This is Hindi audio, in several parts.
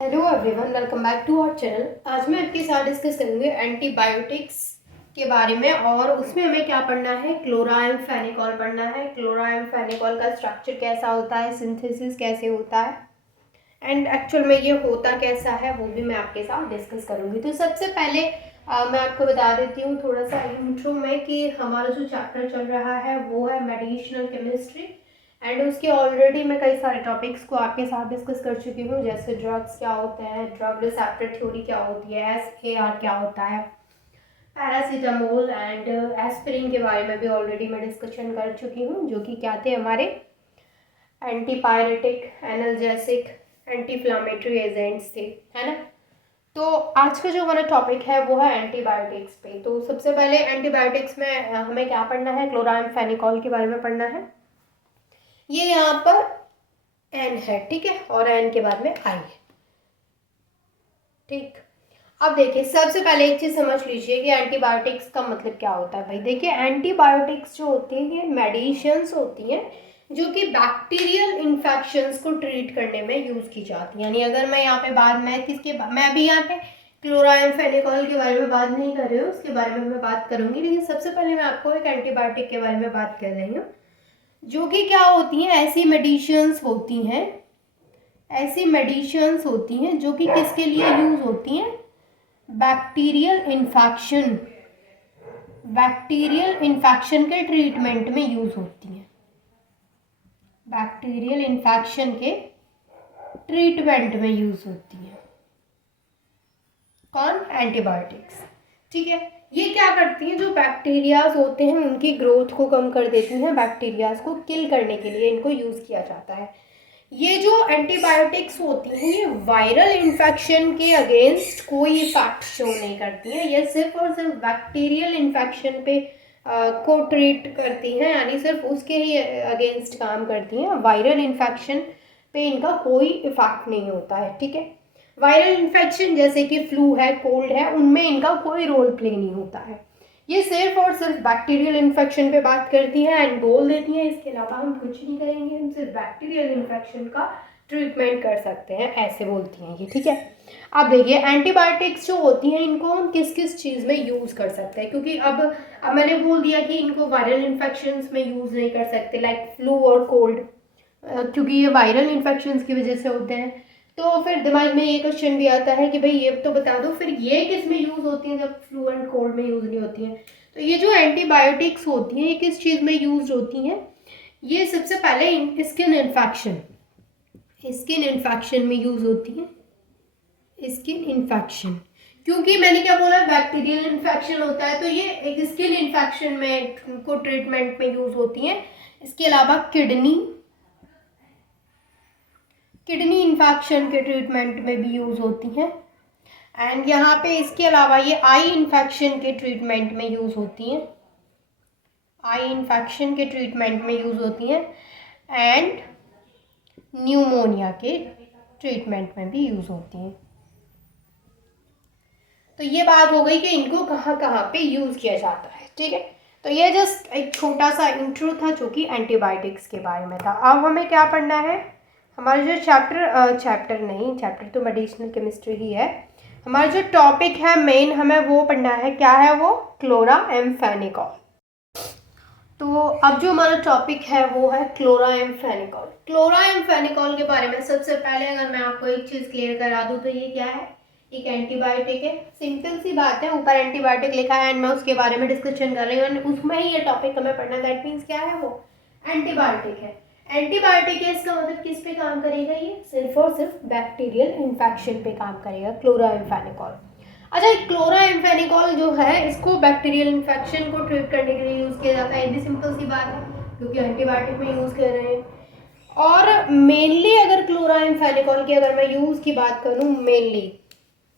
Hello everyone, welcome back to our channel. आज मैं आपके साथ डिस्कस करूंगी एंटीबायोटिक्स के बारे में और उसमें हमें क्या पढ़ना है, क्लोराम्फेनिकोल पढ़ना है। क्लोराम्फेनिकोल का स्ट्रक्चर कैसा होता है, सिंथेसिस कैसे होता है एंड एक्चुअल में ये होता कैसा है वो भी मैं आपके साथ डिस्कस करूंगी। तो सबसे पहले मैं आपको बता देती हूँ थोड़ा सा इंट्रो में कि हमारा जो चैप्टर चल रहा है वो है मेडिसिनल केमिस्ट्री एंड उसके ऑलरेडी मैं कई सारे टॉपिक्स को आपके साथ डिस्कस कर चुकी हूँ, जैसे ड्रग्स क्या होते हैं, ड्रग रिसेप्टर थ्योरी क्या होती है, SAR क्या होता है, पैरासीटामोल एंड एस्पिरिन के बारे में भी ऑलरेडी मैं डिस्कशन कर चुकी हूँ, जो कि क्या थे हमारे antipyretic, analgesic, anti inflammatory agents थे, है ना। तो आज का जो हमारा टॉपिक है वो है एंटीबायोटिक्स पे। तो सबसे पहले एंटीबायोटिक्स में हमें क्या पढ़ना है, क्लोराम्फेनिकोल के बारे में पढ़ना है। ये यहाँ पर एन है, ठीक है, और एन के बाद में आई है, ठीक। अब देखिए सबसे पहले एक चीज समझ लीजिए कि एंटीबायोटिक्स का मतलब क्या होता है। भाई देखिए, एंटीबायोटिक्स जो होती है ये मेडिसिन्स होती हैं जो कि बैक्टीरियल इन्फेक्शंस को ट्रीट करने में यूज की जाती है। यानी अगर मैं यहाँ पे बात मैं अभी यहाँ पे क्लोराम्फेनिकोल के बारे में बात नहीं कर रही हूँ, उसके बारे में मैं बात करूंगी, लेकिन सबसे पहले मैं आपको एक एंटीबायोटिक के बारे में बात कर रही हूँ, जो कि क्या होती हैं, ऐसी मेडिसिन्स होती हैं, ऐसी मेडिसिन्स होती हैं जो कि किसके लिए यूज होती हैं, बैक्टीरियल इन्फेक्शन, बैक्टीरियल इन्फेक्शन के ट्रीटमेंट में यूज होती हैं, बैक्टीरियल इन्फेक्शन के ट्रीटमेंट में यूज होती हैं कौन, एंटीबायोटिक्स, ठीक है। ये क्या करती हैं, जो बैक्टीरियाज होते हैं उनकी ग्रोथ को कम कर देती हैं, बैक्टीरियाज को किल करने के लिए इनको यूज किया जाता है। ये जो एंटीबायोटिक्स होती हैं ये वायरल इन्फेक्शन के अगेंस्ट कोई इफेक्ट शो नहीं करती हैं, ये सिर्फ और सिर्फ बैक्टीरियल इन्फेक्शन पे को ट्रीट करती हैं, यानी सिर्फ उसके ही अगेंस्ट काम करती हैं। वायरल इन्फेक्शन पे इनका कोई इफेक्ट नहीं होता है, ठीक है। वायरल इन्फेक्शन जैसे कि फ्लू है, कोल्ड है, उनमें इनका कोई रोल प्ले नहीं होता है। ये सिर्फ और सिर्फ बैक्टीरियल इन्फेक्शन पे बात करती हैं एंड बोल देती हैं इसके अलावा हम कुछ नहीं करेंगे, हम सिर्फ बैक्टीरियल इन्फेक्शन का ट्रीटमेंट कर सकते हैं, ऐसे बोलती हैं ये, ठीक है। अब देखिए एंटीबायोटिक्स जो होती हैं इनको हम किस किस चीज़ में यूज़ कर सकते हैं, क्योंकि अब मैंने बोल दिया कि इनको वायरल इन्फेक्शंस में यूज़ नहीं कर सकते, लाइक फ्लू और कोल्ड, क्योंकि ये वायरल इन्फेक्शंस की वजह से होते हैं। तो फिर दिमाग में ये क्वेश्चन भी आता है कि भाई ये तो बता दो फिर ये किस में यूज़ होती हैं जब फ्लू एंड कोल्ड में यूज़ नहीं होती हैं। तो ये जो एंटीबायोटिक्स होती हैं ये किस चीज़ में यूज होती हैं, ये सबसे पहले स्किन इन्फेक्शन, स्किन इन्फेक्शन में यूज होती हैं, स्किन इन्फेक्शन, क्योंकि मैंने क्या बोला बैक्टीरियल इन्फेक्शन होता है तो ये एक स्किन इन्फेक्शन में को ट्रीटमेंट में यूज होती हैं। इसके अलावा किडनी, किडनी इन्फेक्शन के ट्रीटमेंट में भी यूज होती हैं एंड यहाँ पे इसके अलावा ये आई इन्फेक्शन के ट्रीटमेंट में यूज होती हैं, आई इन्फेक्शन के ट्रीटमेंट में यूज होती हैं एंड न्यूमोनिया के ट्रीटमेंट में भी यूज होती हैं। तो ये बात हो गई कि इनको कहाँ कहाँ पे यूज किया जाता है, ठीक है। तो ये जस्ट एक छोटा सा इंट्रो था जो कि एंटीबायोटिक्स के बारे में था। अब हमें क्या पढ़ना है, हमारा जो चैप्टर तो मेडिसिनल केमिस्ट्री ही है, हमारा जो टॉपिक है मेन हमें वो पढ़ना है, क्या है वो, क्लोराम्फेनिकोल। तो अब जो हमारा टॉपिक है वो है क्लोराम्फेनिकोल। क्लोराम्फेनिकोल के बारे में सबसे पहले अगर मैं आपको एक चीज़ क्लियर करा दूँ तो ये क्या है, एक एंटीबायोटिक है, सिंपल सी बात है, ऊपर एंटीबायोटिक लिखा है एंड मैं उसके बारे में डिस्कशन कर रही हूँ, उसमें ही ये टॉपिक हमें पढ़ना, दैट मीन्स क्या है वो, एंटीबायोटिक है। एंटीबायोटिक है, इसका मतलब किस पे काम करेगा, ये सिर्फ और सिर्फ बैक्टीरियल इन्फेक्शन पे काम करेगा क्लोराम्फेनिकोल। अच्छा, क्लोराम्फेनिकोल जो है इसको बैक्टीरियल इन्फेक्शन को ट्रीट करने के लिए यूज़ किया जाता है, ये भी सिंपल सी बात है क्योंकि एंटीबायोटिक में यूज़ कर रहे हैं। और मेनली अगर क्लोराम्फेनिकोल की अगर मैं यूज़ की बात करूँ, मेनली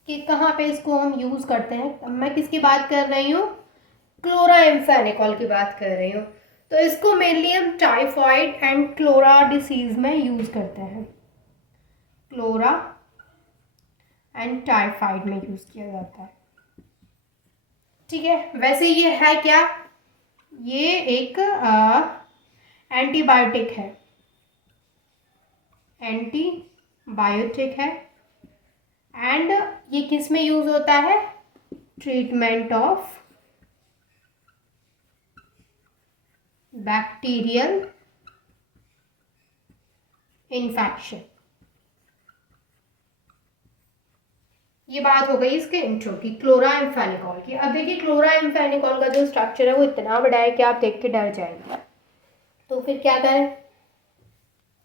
कि कहाँ पे इसको हम यूज़ करते हैं, मैं किसकी बात कर रही हूँ, क्लोराम्फेनिकोल की बात कर रही हूँ। तो इसको मेनली हम टाइफाइड एंड क्लोरा डिसीज़ में यूज़ करते हैं, क्लोरा एंड टाइफाइड में यूज़ किया जाता है, ठीक है। वैसे ये है क्या, ये एक एंटीबायोटिक है, एंटीबायोटिक है एंड ये किस में यूज होता है? Treatment of bacterial infection. ये बात हो गई इसके इंट्रो की, क्लोराम्फेनिकोल की। अब देखिए क्लोराम्फेनिकोल का जो स्ट्रक्चर है वो इतना बड़ा है कि आप देख के डर जाएंगे। तो फिर क्या करें?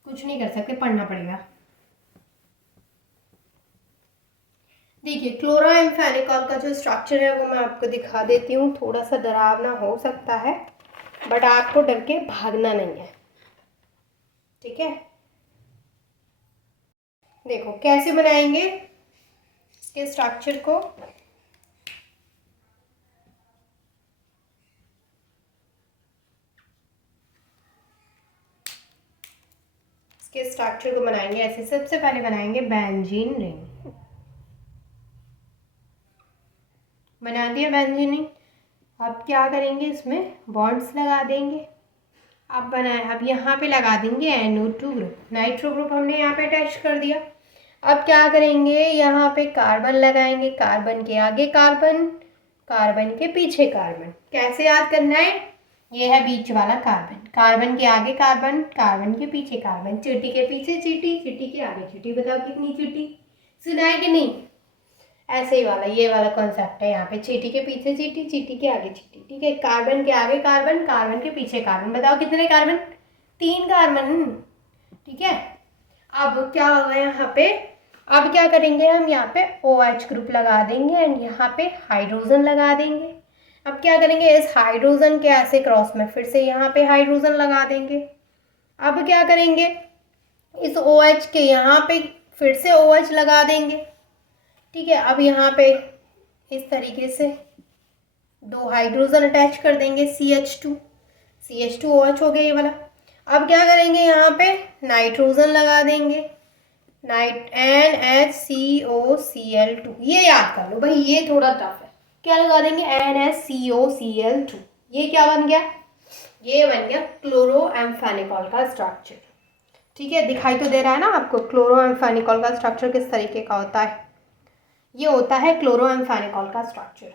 कुछ नहीं कर सकते, पढ़ना पड़ेगा। देखिए क्लोराम्फेनिकोल का जो स्ट्रक्चर है वो मैं आपको दिखा देती हूँ। थोड़ा सा डरावना हो सकता है बट आपको डर के भागना नहीं है, ठीक है। देखो कैसे बनाएंगे इसके स्ट्रक्चर को। इसके स्ट्रक्चर को बनाएंगे ऐसे। सबसे पहले बनाएंगे बेंजीन रिंग। बना दिया बेंजीन रिंग। अब क्या करेंगे? इसमें बॉन्ड्स लगा देंगे। अब बनाए, अब यहाँ पे लगा देंगे NO2 ग्रुप, नाइट्रो ग्रुप हमने यहाँ पे अटैच कर दिया। अब क्या करेंगे? यहाँ पे कार्बन लगाएंगे, कार्बन के आगे कार्बन, कार्बन के पीछे कार्बन। कैसे याद करना है? ये है बीच वाला कार्बन, कार्बन के आगे कार्बन, कार्बन के पीछे कार्बन, चींटी के पीछे चींटी, चींटी के आगे चींटी। बताओ कितनी चींटी? सुना है कि नहीं? ऐसे ही वाला, ये वाला कॉन्सेप्ट है यहाँ पे। चींटी के पीछे चींटी, चींटी के आगे चींटी, ठीक है। कार्बन के आगे कार्बन, कार्बन के पीछे कार्बन। बताओ कितने कार्बन? 3 कार्बन, ठीक है। अब क्या होगा यहाँ पे? अब क्या करेंगे? हम यहाँ पे OH ग्रुप लगा देंगे एंड यहाँ पे हाइड्रोजन लगा देंगे। अब क्या करेंगे? इस हाइड्रोजन के ऐसे क्रॉस में फिर से यहाँ पे हाइड्रोजन लगा देंगे। अब क्या करेंगे? इस OH के यहाँ पे फिर से OH लगा देंगे, ठीक है। अब यहाँ पे इस तरीके से 2 हाइड्रोजन अटैच कर देंगे, CH2OH हो गया ये वाला। अब क्या करेंगे? यहाँ पे नाइट्रोजन लगा देंगे, NaCO Cl2। ये याद कर लो भाई, ये थोड़ा टफ है। क्या लगा देंगे? NaCO Cl2। ये क्या बन गया? ये बन गया क्लोरोएम्फेनिकोल का स्ट्रक्चर, ठीक है। दिखाई तो दे रहा है ना आपको क्लोरोएम्फेनिकोल का स्ट्रक्चर किस तरीके का होता है? ये होता है क्लोरोएम्फेनिकोल का स्ट्रक्चर।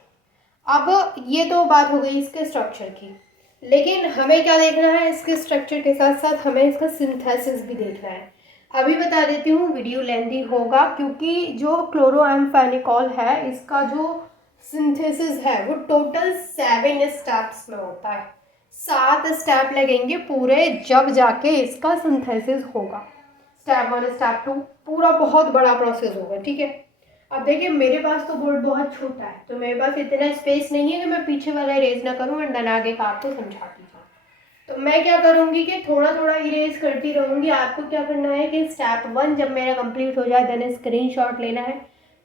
अब ये तो बात हो गई इसके स्ट्रक्चर की, लेकिन हमें क्या देखना है? इसके स्ट्रक्चर के साथ साथ हमें इसका सिंथेसिस भी देखना है। अभी बता देती हूँ, वीडियो लेंथी होगा क्योंकि जो क्लोरोएम्फेनिकोल है इसका जो सिंथेसिस है वो टोटल 7 स्टेप्स में होता है। 7 स्टेप लगेंगे पूरे, जब जाके इसका सिंथेसिस होगा। स्टेप 1, स्टेप 2, पूरा बहुत बड़ा प्रोसेस होगा, ठीक है। अब देखिए मेरे पास तो बोर्ड बहुत छोटा है तो मेरे पास इतना स्पेस नहीं है कि मैं पीछे वाला इरेज ना करूँ एंड देन आगे का आपको समझाती जाऊँ। तो मैं क्या करूँगी कि थोड़ा थोड़ा इरेज करती रहूँगी। आपको क्या करना है कि स्टेप 1 जब मेरा कंप्लीट हो जाए देन स्क्रीनशॉट लेना है,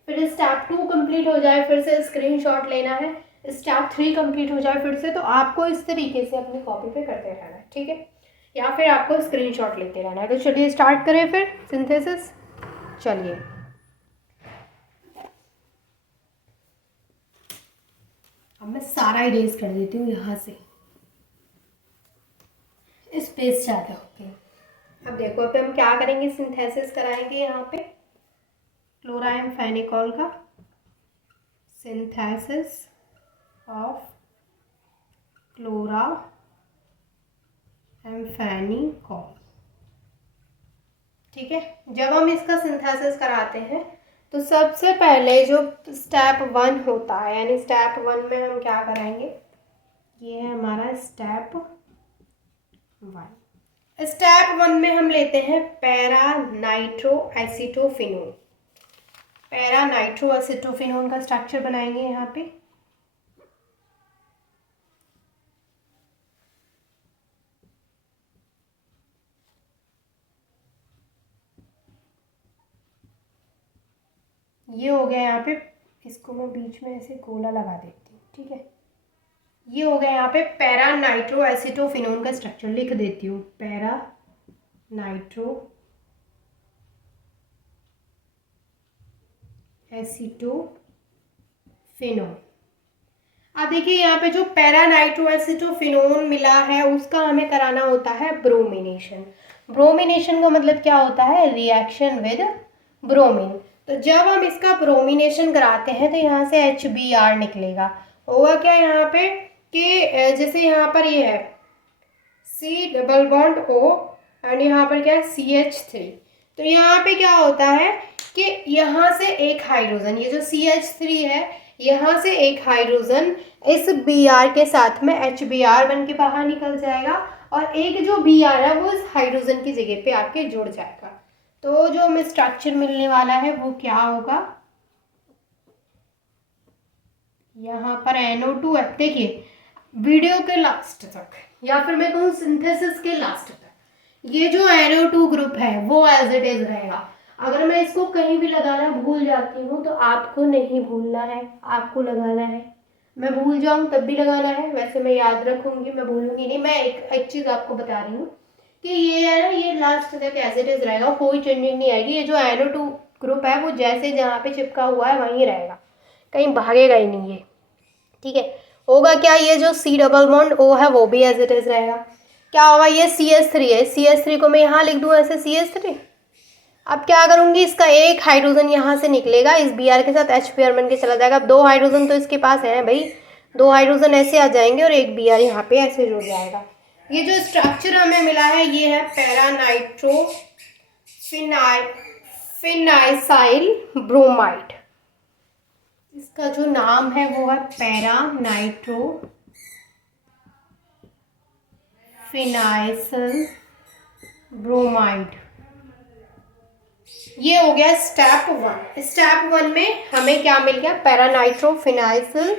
फिर स्टेप 2 कंप्लीट हो जाए फिर से स्क्रीनशॉट लेना है, स्टेप 3 कंप्लीट हो जाए फिर से। तो आपको इस तरीके से अपनी कॉपी पे करते रहना है, ठीक है, या फिर आपको स्क्रीनशॉट लेते रहना है। तो चलिए स्टार्ट करें फिर सिंथेसिस। चलिए अब मैं सारा इरेज कर देती हूँ यहाँ से, स्पेस ज़्यादा होती है। अब देखो अब हम क्या करेंगे? सिंथेसिस कराएंगे यहाँ पे क्लोराम्फेनिकोल का, सिंथेसिस ऑफ क्लोराम्फेनिकोल, ठीक है। जब हम इसका सिंथेसिस कराते हैं तो सबसे पहले जो स्टेप 1 होता है, यानी स्टेप 1 में हम क्या कराएंगे? ये है हमारा स्टेप 1। स्टेप 1 में हम लेते हैं para nitro acetophenone. Para nitro acetophenone का स्ट्रक्चर बनाएंगे यहाँ पे। ये हो गया यहाँ पे, इसको मैं बीच में ऐसे गोला लगा देती हूँ, ठीक है। ये हो गया यहाँ पे पैरा नाइट्रो एसिटोफिनोन का स्ट्रक्चर, लिख देती हूँ पैरा नाइट्रो एसिटोफिनोन। अब देखिए यहाँ पे जो पैरा नाइट्रो एसिटोफिनोन मिला है उसका हमें कराना होता है ब्रोमिनेशन। ब्रोमिनेशन का मतलब क्या होता है? Reaction with bromine. तो जब हम इसका ब्रोमिनेशन कराते हैं तो यहाँ से HBr निकलेगा। होगा क्या यहाँ पे कि जैसे यहाँ पर ये है C double bond O and यहाँ पर क्या है CH3। तो यहाँ पे क्या होता है कि यहाँ से एक हाइड्रोजन, ये जो CH3 है, यहाँ से एक हाइड्रोजन इस Br के साथ में HBr बन के बाहर निकल जाएगा और एक जो Br है वो इस हाइड्रोजन की जगह पे आके जुड़ जाएगा। तो जो हमें स्ट्रक्चर मिलने वाला है वो क्या होगा, यहाँ पर NO2 है। देखिए वीडियो के लास्ट तक या फिर मैं कहूँ सिंथेसिस के लास्ट तक ये जो NO2 ग्रुप है वो एज इट इज रहेगा। अगर मैं इसको कहीं भी लगाना भूल जाती हूँ तो आपको नहीं भूलना है, आपको लगाना है। मैं भूल जाऊँ तब भी लगाना है, वैसे मैं याद रखूँगी, मैं भूलूंगी नहीं। मैं एक चीज़ आपको बता रही हूँ कि ये है ना, ये लास्ट तक एज इट इज रहेगा, कोई चेंजिंग नहीं आएगी। ये जो NO2 ग्रुप है वो जैसे जहाँ पे चिपका हुआ है वहीं रहेगा, कहीं भागेगा ही नहीं ये, ठीक है। होगा क्या, ये जो C डबल बॉन्ड O है वो भी एज इट इज रहेगा। क्या होगा, ये CH3 है, CH3 को मैं यहाँ लिख दूँ ऐसे CH3। अब क्या करूँगी, इसका एक हाइड्रोजन यहाँ से निकलेगा, इस Br के साथ HBr बन के चला जाएगा। अब 2 हाइड्रोजन तो इसके पास है भाई, 2 हाइड्रोजन ऐसे आ जाएंगे और एक Br यहाँ पे ऐसे जुड़ जाएगा। ये जो स्ट्रक्चर हमें मिला है ये है पैरा नाइट्रो फिनाइसाइल ब्रोमाइड। इसका जो नाम है वो है पैरा नाइट्रो फिनाइसल ब्रोमाइड। ये हो गया स्टेप 1। स्टेप 1 में हमें क्या मिल गया, पैरा नाइट्रो फिनाइसल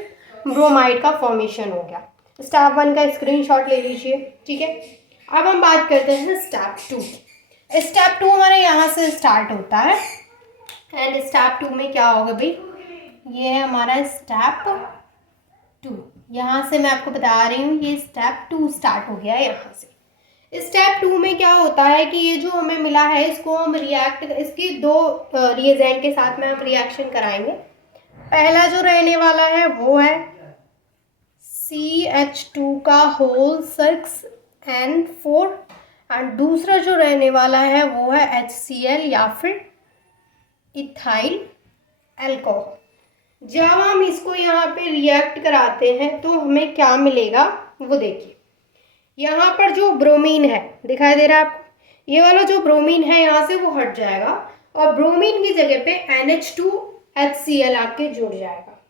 ब्रोमाइड का फॉर्मेशन हो गया। स्टेप 1 का स्क्रीनशॉट ले लीजिए, ठीक है। अब हम बात करते हैं स्टेप 2। स्टेप 2 हमारे यहाँ से स्टार्ट होता है एंड स्टेप 2 में क्या होगा भाई, ये है हमारा स्टेप 2। यहाँ से मैं आपको बता रही हूँ ये स्टेप 2 स्टार्ट हो गया है यहाँ से। स्टेप 2 में क्या होता है कि ये जो हमें मिला है इसको हम इसकी 2 रिएजेंट के साथ में हम रिएक्शन कराएंगे। पहला जो रहने वाला है वो है CH2 का होल 6N4 एंड दूसरा जो रहने वाला है वो है HCl या फिर इथाइल अल्कोहल। जब हम इसको यहाँ पे रिएक्ट कराते हैं तो हमें क्या मिलेगा वो देखिए। यहाँ पर जो ब्रोमीन है दिखाई दे रहा है आपको, ये वाला जो ब्रोमीन है यहाँ से वो हट जाएगा और ब्रोमीन की जगह पे NH2HCl आके जुड़ जाएगा।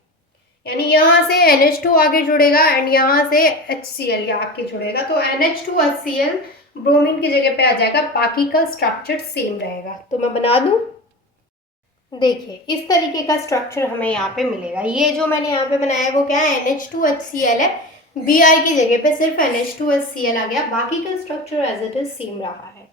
यानी यहाँ से NH2 आगे जुड़ेगा एंड यहाँ से HCl आके जुड़ेगा, तो NH2HCl ब्रोमीन की जगह पे आ जाएगा, बाकी का स्ट्रक्चर सेम रहेगा। तो मैं बना दूँ, देखिए इस तरीके का स्ट्रक्चर हमें यहाँ पे मिलेगा। ये जो मैंने यहाँ पे बनाया है वो क्या है, NH2HCl है, Br की जगह पे सिर्फ NH2HCl आ गया, बाकी का structure as it is same रहा है।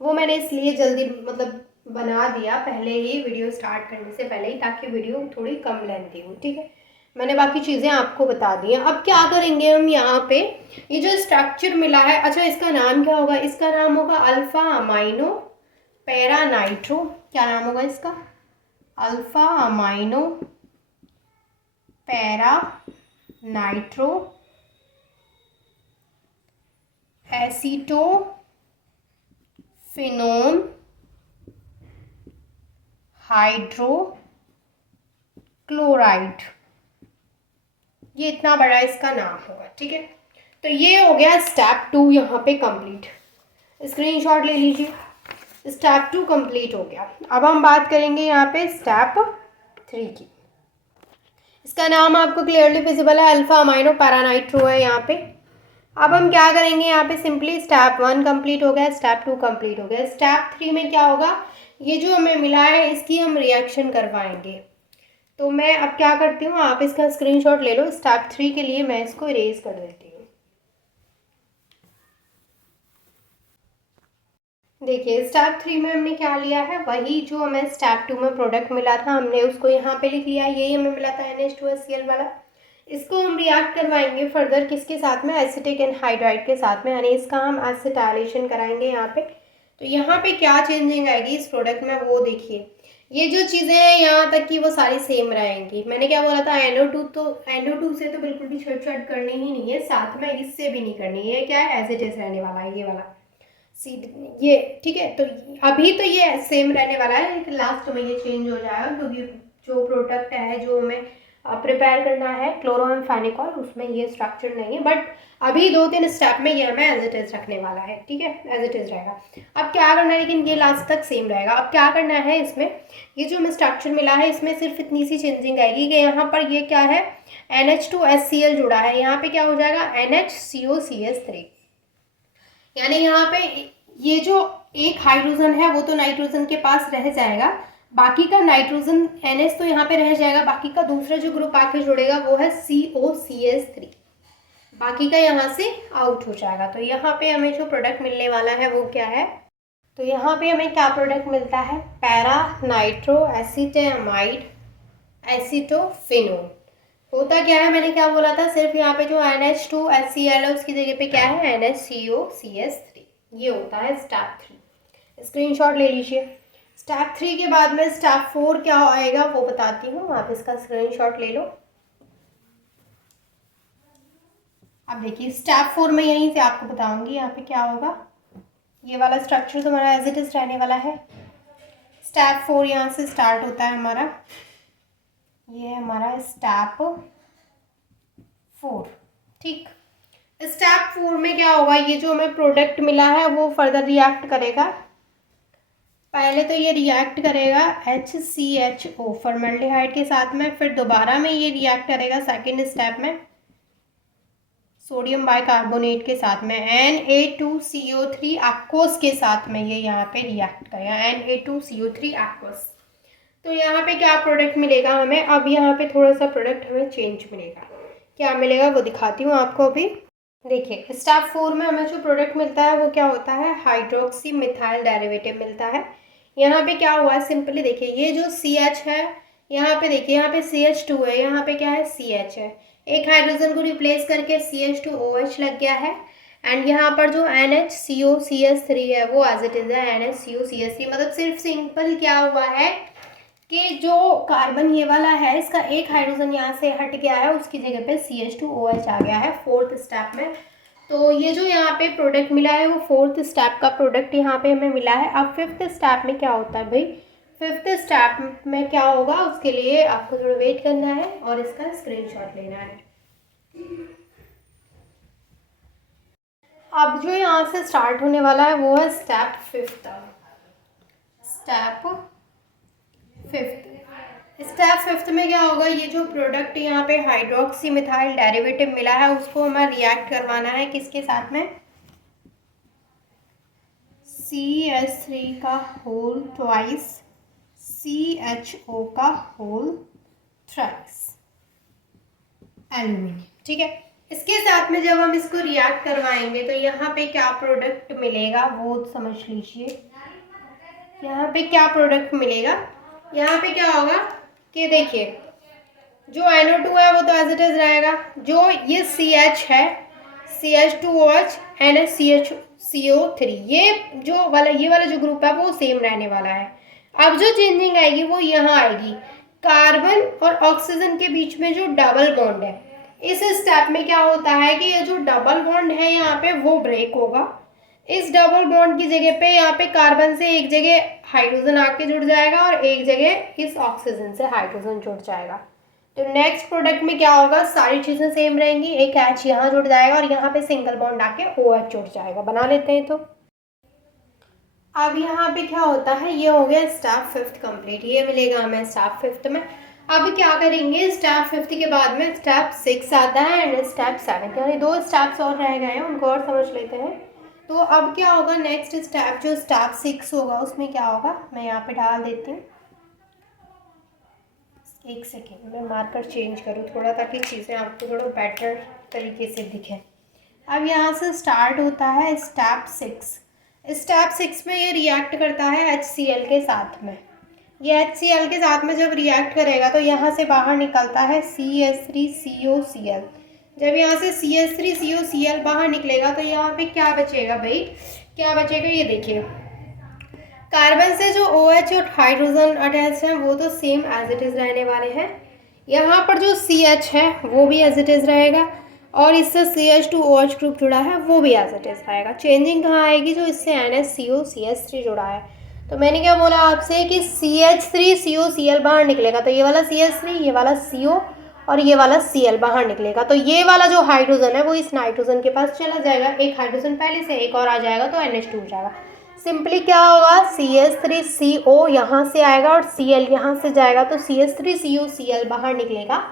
वो मैंने इसलिए जल्दी मतलब बना दिया पहले ही, वीडियो स्टार्ट करने से पहले ही, ताकि वीडियो थोड़ी कम लेंथी हो, ठीक है। मैंने बाकी चीज़ें आपको बता दी हैं। अब क्या करेंगे हम यहाँ पे, ये जो स्ट्रक्चर मिला है, अच्छा इसका नाम क्या होगा, इसका नाम होगा अल्फा अमाइनो पैरा नाइट्रो। क्या नाम होगा इसका, alpha amino para nitro acetophenone hydrochloride. ये इतना बड़ा इसका नाम होगा, ठीक है। तो ये हो गया स्टेप 2 यहाँ पे कंप्लीट। स्क्रीनशॉट ले लीजिए, स्टेप 2 कंप्लीट हो गया। अब हम बात करेंगे यहाँ पे स्टेप 3 की। इसका नाम आपको क्लियरली विजिबल है, अल्फा अमाइनो पैरा नाइट्रो है यहाँ पे। अब हम क्या करेंगे यहाँ पे, सिंपली स्टेप 1 कंप्लीट हो गया, स्टेप 2 कंप्लीट हो गया। स्टेप 3 में क्या होगा, ये जो हमें मिला है इसकी हम रिएक्शन करवाएंगे। तो मैं अब क्या करती हूँ, आप इसका स्क्रीनशॉट ले लो। स्टेप 3 के लिए मैं इसको इरेज कर देती हूँ। देखिए स्टेप 3 में हमने क्या लिया है, वही जो हमें स्टेप 2 में प्रोडक्ट मिला था हमने उसको यहाँ पे लिख लिया। यही हमें मिला था NH2HCl वाला। इसको हम रिएक्ट करवाएंगे फर्दर किसके साथ में, एसिटिक एनहाइड्राइड के साथ में, यानी इसका हम एसिटाइलेशन कराएंगे यहाँ पे। तो यहाँ पे क्या चेंजिंग आएगी इस प्रोडक्ट में वो देखिए। ये जो चीज़ें हैं यहाँ तक की वो सारी सेम रहेंगी। मैंने क्या बोला था, NO2 से तो बिल्कुल भी छेड़छाड़ करनी ही नहीं है, साथ में इससे भी नहीं करनी है। क्या है, एज इट इज रहने वाला है ये वाला। सी ये ठीक है। तो अभी तो ये सेम रहने वाला है, लेकिन लास्ट में ये चेंज हो जाएगा, क्योंकि जो प्रोडक्ट है जो हमें प्रिपेयर करना है क्लोरोएम्फेनिकोल, उसमें ये स्ट्रक्चर नहीं है, बट अभी 2-3 स्टेप में ये हमें एज इट इज़ रखने वाला है, ठीक है, एज इट इज़ रहेगा। अब क्या करना है, लेकिन ये लास्ट तक सेम रहेगा। अब क्या करना है इसमें, ये जो हमें स्ट्रक्चर मिला है इसमें सिर्फ इतनी सी चेंजिंग आएगी कि यहाँ पर ये क्या है, NH2HCl जुड़ा है, यहाँ पे क्या हो जाएगा NHCOCH3, यानी यहाँ पे ये जो एक हाइड्रोजन है वो तो नाइट्रोजन के पास रह जाएगा, बाकी का नाइट्रोजन NH तो यहाँ पे रह जाएगा, बाकी का दूसरा जो ग्रुप आके जुड़ेगा वो है COCH3, बाकी का यहाँ से आउट हो जाएगा। तो यहाँ पे हमें जो प्रोडक्ट मिलने वाला है वो क्या है, तो यहाँ पे हमें क्या प्रोडक्ट मिलता है, पैरा नाइट्रो एसिटामाइड एसिटोफिनोन। होता क्या है, मैंने क्या बोला था, सिर्फ यहाँ पे जो NH2HCl है उसकी जगह पे क्या है NHCOCH3, ये होता है स्टेप 3। स्क्रीनशॉट ले लीजिए। स्टेप 3 के बाद में स्टेप 4 क्या आएगा वो बताती हूँ, आप इसका स्क्रीनशॉट ले लो। अब देखिए स्टेप 4 में यहीं से आपको बताऊंगी यहाँ पे क्या होगा, ये वाला स्ट्रक्चर तुम्हारा एज इट इज रहने वाला है। स्टेप 4 यहाँ से स्टार्ट होता है हमारा, ये है हमारा स्टेप 4, ठीक। स्टेप 4 में क्या होगा, ये जो हमें प्रोडक्ट मिला है वो फर्दर रिएक्ट करेगा। पहले तो ये रिएक्ट करेगा HCHO फॉर्मल्डिहाइड के साथ में, फिर दोबारा में ये रिएक्ट करेगा सेकेंड स्टेप में सोडियम बाइकार्बोनेट के साथ में Na2CO3 एक्वस के साथ में, ये यहाँ पे रिएक्ट करेगा Na2CO3 एक्वस। तो यहाँ पे क्या प्रोडक्ट मिलेगा हमें, अब यहाँ पे थोड़ा सा प्रोडक्ट हमें चेंज मिलेगा, क्या मिलेगा वो दिखाती हूँ आपको अभी। देखिए स्टेप 4 में हमें जो प्रोडक्ट मिलता है वो क्या होता है, हाइड्रोक्सी मिथाइल डेरिवेटिव मिलता है। यहाँ पे क्या हुआ है, सिंपली देखिए ये जो CH है, यहाँ पे देखिए यहाँ पे CH2 है, यहाँ पे क्या है CH है, एक हाइड्रोजन को रिप्लेस करके CH2OH लग गया है, एंड यहाँ पर जो NHCOCH3 है वो एज इट इज है NHCOCH3। मतलब सिर्फ सिंपल क्या हुआ है कि जो कार्बन ये वाला है इसका एक हाइड्रोजन यहाँ से हट गया है, उसकी जगह पे CH2OH आ गया है 4th स्टेप में। तो ये जो यहाँ पे प्रोडक्ट मिला है वो 4th स्टेप का प्रोडक्ट यहाँ पे हमें मिला है। अब 5th स्टेप में क्या होता है भाई, 5th स्टेप में क्या होगा उसके लिए आपको थोड़ा वेट करना है और इसका स्क्रीनशॉट लेना है। अब जो यहाँ से स्टार्ट होने वाला है वो है स्टेप 5th। स्टेप 5th में क्या होगा, ये जो प्रोडक्ट यहाँ पे हाइड्रोक्सी मिथाइल डेरिवेटिव मिला है उसको हमें रिएक्ट करवाना है किसके साथ में, CH3 का होल ट्वाइस CHO का होल थ्राइस एल्यूमिनियम, ठीक है। इसके साथ में जब हम इसको रिएक्ट करवाएंगे तो यहाँ पे क्या प्रोडक्ट मिलेगा वो समझ लीजिए। यहाँ पे क्या प्रोडक्ट मिलेगा, यहाँ पे क्या होगा कि देखिए जो NO2 है वो तो एज इट इज रहेगा, जो ये CH है CH2OH NHCO3, ये वाला जो ग्रुप है वो सेम रहने वाला है। अब जो चेंजिंग आएगी वो यहाँ आएगी, कार्बन और ऑक्सीजन के बीच में जो डबल बॉन्ड है, इस स्टेप में क्या होता है कि ये जो डबल बॉन्ड है यहाँ पे वो ब्रेक होगा। इस डबल बॉन्ड की जगह पे यहाँ पे कार्बन से एक जगह हाइड्रोजन आके जुड़ जाएगा और एक जगह इस ऑक्सीजन से हाइड्रोजन जुड़ जाएगा। तो नेक्स्ट प्रोडक्ट में क्या होगा, सारी चीज़ें सेम रहेंगी, एक H यहाँ जुड़ जाएगा और यहाँ पे सिंगल बॉन्ड आके OH जुड़ जाएगा। बना लेते हैं। तो अब यहाँ पे क्या होता है, ये हो गया स्टेप 5th कंप्लीट, ये मिलेगा हमें स्टेप 5th में। अब क्या करेंगे, स्टेप 5th के बाद में स्टेप 6 आता है एंड स्टेप 7, यानी 2 स्टेप्स और रह गए हैं, उनको और समझ लेते हैं। तो अब क्या होगा, नेक्स्ट स्टेप जो स्टेप 6 होगा उसमें क्या होगा, मैं यहाँ पे डाल देती हूँ, एक सेकेंड मैं मार्कर चेंज करूँ थोड़ा ताकि चीज़ें आपको थोड़ा बेटर तरीके से दिखें। अब यहाँ से स्टार्ट होता है स्टेप 6। स्टेप 6 में ये रिएक्ट करता है HCl के साथ में। ये HCl के साथ में जब रिएक्ट करेगा तो यहाँ से बाहर निकलता है CH3COCl। जब यहाँ से CH3COCl बाहर निकलेगा तो यहाँ पे क्या बचेगा भाई, क्या बचेगा, ये देखिए कार्बन से जो OH और हाइड्रोजन अटैच हैं वो तो सेम एज इट इज़ रहने वाले हैं। यहाँ पर जो CH है वो भी एज इट इज़ रहेगा और इससे CH2OH ग्रुप जुड़ा है वो भी एज इट इज आएगा। चेंजिंग कहाँ आएगी, जो इससे NaCO जुड़ा है। तो मैंने क्या बोला आपसे कि CH3COCl बाहर निकलेगा, तो ये वाला CH3, ये वाला CO और ये वाला Cl बाहर निकलेगा। तो ये वाला जो हाइड्रोजन है वो इस नाइट्रोजन के पास चला जाएगा, एक हाइड्रोजन पहले से, एक और आ जाएगा तो NH2 हो जाएगा। सिंपली क्या होगा, CH3CO यहाँ से आएगा और Cl यहाँ से जाएगा, तो CH3COCl बाहर निकलेगा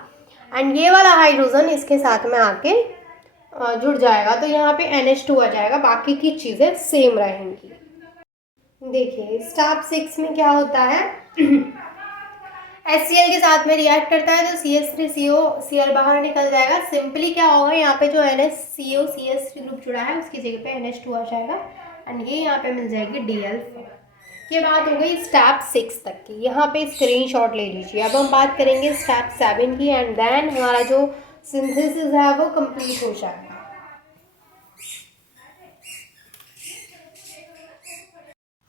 एंड ये वाला हाइड्रोजन इसके साथ में आके जुड़ जाएगा, तो यहाँ पे NH2 आ जाएगा। बाकी की चीज़ें सेम रहेंगी। देखिए स्टेप 6 में क्या होता है, HCl के साथ में रिएक्ट करता है तो CH3COCl बाहर निकल जाएगा। सिंपली क्या होगा, यहाँ पे जो NaCO ग्रुप जुड़ा है उसकी जगह पे NH2 आ जाएगा एंड ये यहाँ पे मिल जाएगी DL4। ये बात हो गई स्टेप 6 तक की। यहाँ पे स्क्रीनशॉट ले लीजिए। अब हम बात करेंगे स्टेप 7 की एंड देन हमारा जो सिंथेसिस है वो कंप्लीट हो जाएगा।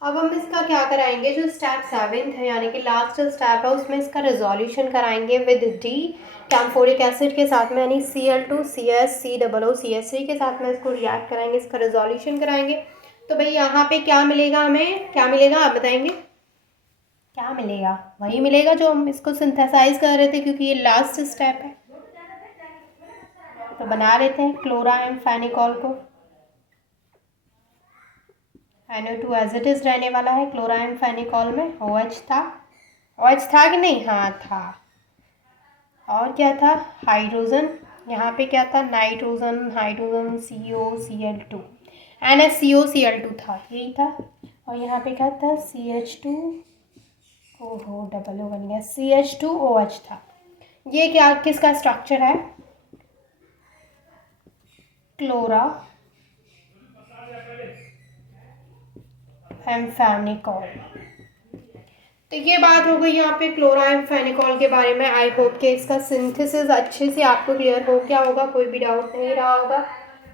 अब हम इसका क्या कराएंगे, जो स्टेप 7 है यानी कि लास्ट स्टेप है उसमें इसका रेजोल्यूशन कराएंगे विद डी कैम्फोरिक एसिड के साथ में, यानी Cl2CsCOOCH3 के साथ में इसको रिएक्ट कराएंगे, इसका रेजोल्यूशन कराएंगे। तो भाई यहाँ पे क्या मिलेगा, हमें क्या मिलेगा आप बताएंगे, क्या मिलेगा, वही मिलेगा जो हम इसको सिंथेसाइज कर रहे थे, क्योंकि ये लास्ट स्टेप है। तो बना लेते हैं क्लोराएम्फेनिकॉल को, NO2 एज इट इज रहने वाला है। क्लोराएम्फेनिकॉल में OH था, OH था कि नहीं, हाँ था। और क्या था, हाइड्रोजन, यहाँ पे क्या था, नाइट्रोजन, हाइड्रोजन, COCl2, NaCOCl2 था, यही था। और यहाँ पे क्या था, CH2, ओहो डबल ओ बन गया, CH2OH था। ये क्या, किसका स्ट्रक्चर है, क्लोरा एम्फेनिकॉल। तो ये बात हो गई यहाँ पे क्लोरा एम्फेनिकॉल के बारे में। आई होप कि इसका सिंथेसिस अच्छे से आपको क्लियर हो गया होगा, कोई भी डाउट नहीं रहा होगा।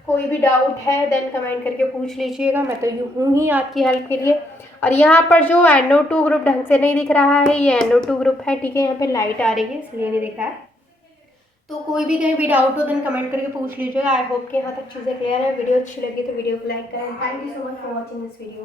कोई भी डाउट है देन कमेंट करके पूछ लीजिएगा, मैं तो यूँ हूँ ही आपकी हेल्प के लिए। और यहाँ पर जो NO2 ग्रुप ढंग से नहीं दिख रहा है, ये NO2 ग्रुप है, ठीक है, यहाँ पे लाइट आ रही है इसलिए नहीं दिख रहा है। तो कोई भी कहीं भी डाउट हो देन कमेंट करके पूछ लीजिएगा। आई होप कि यहाँ तक चीज़ें क्लियर है। वीडियो अच्छी लगी तो वीडियो को लाइक करें। Thank you so much for watching this video.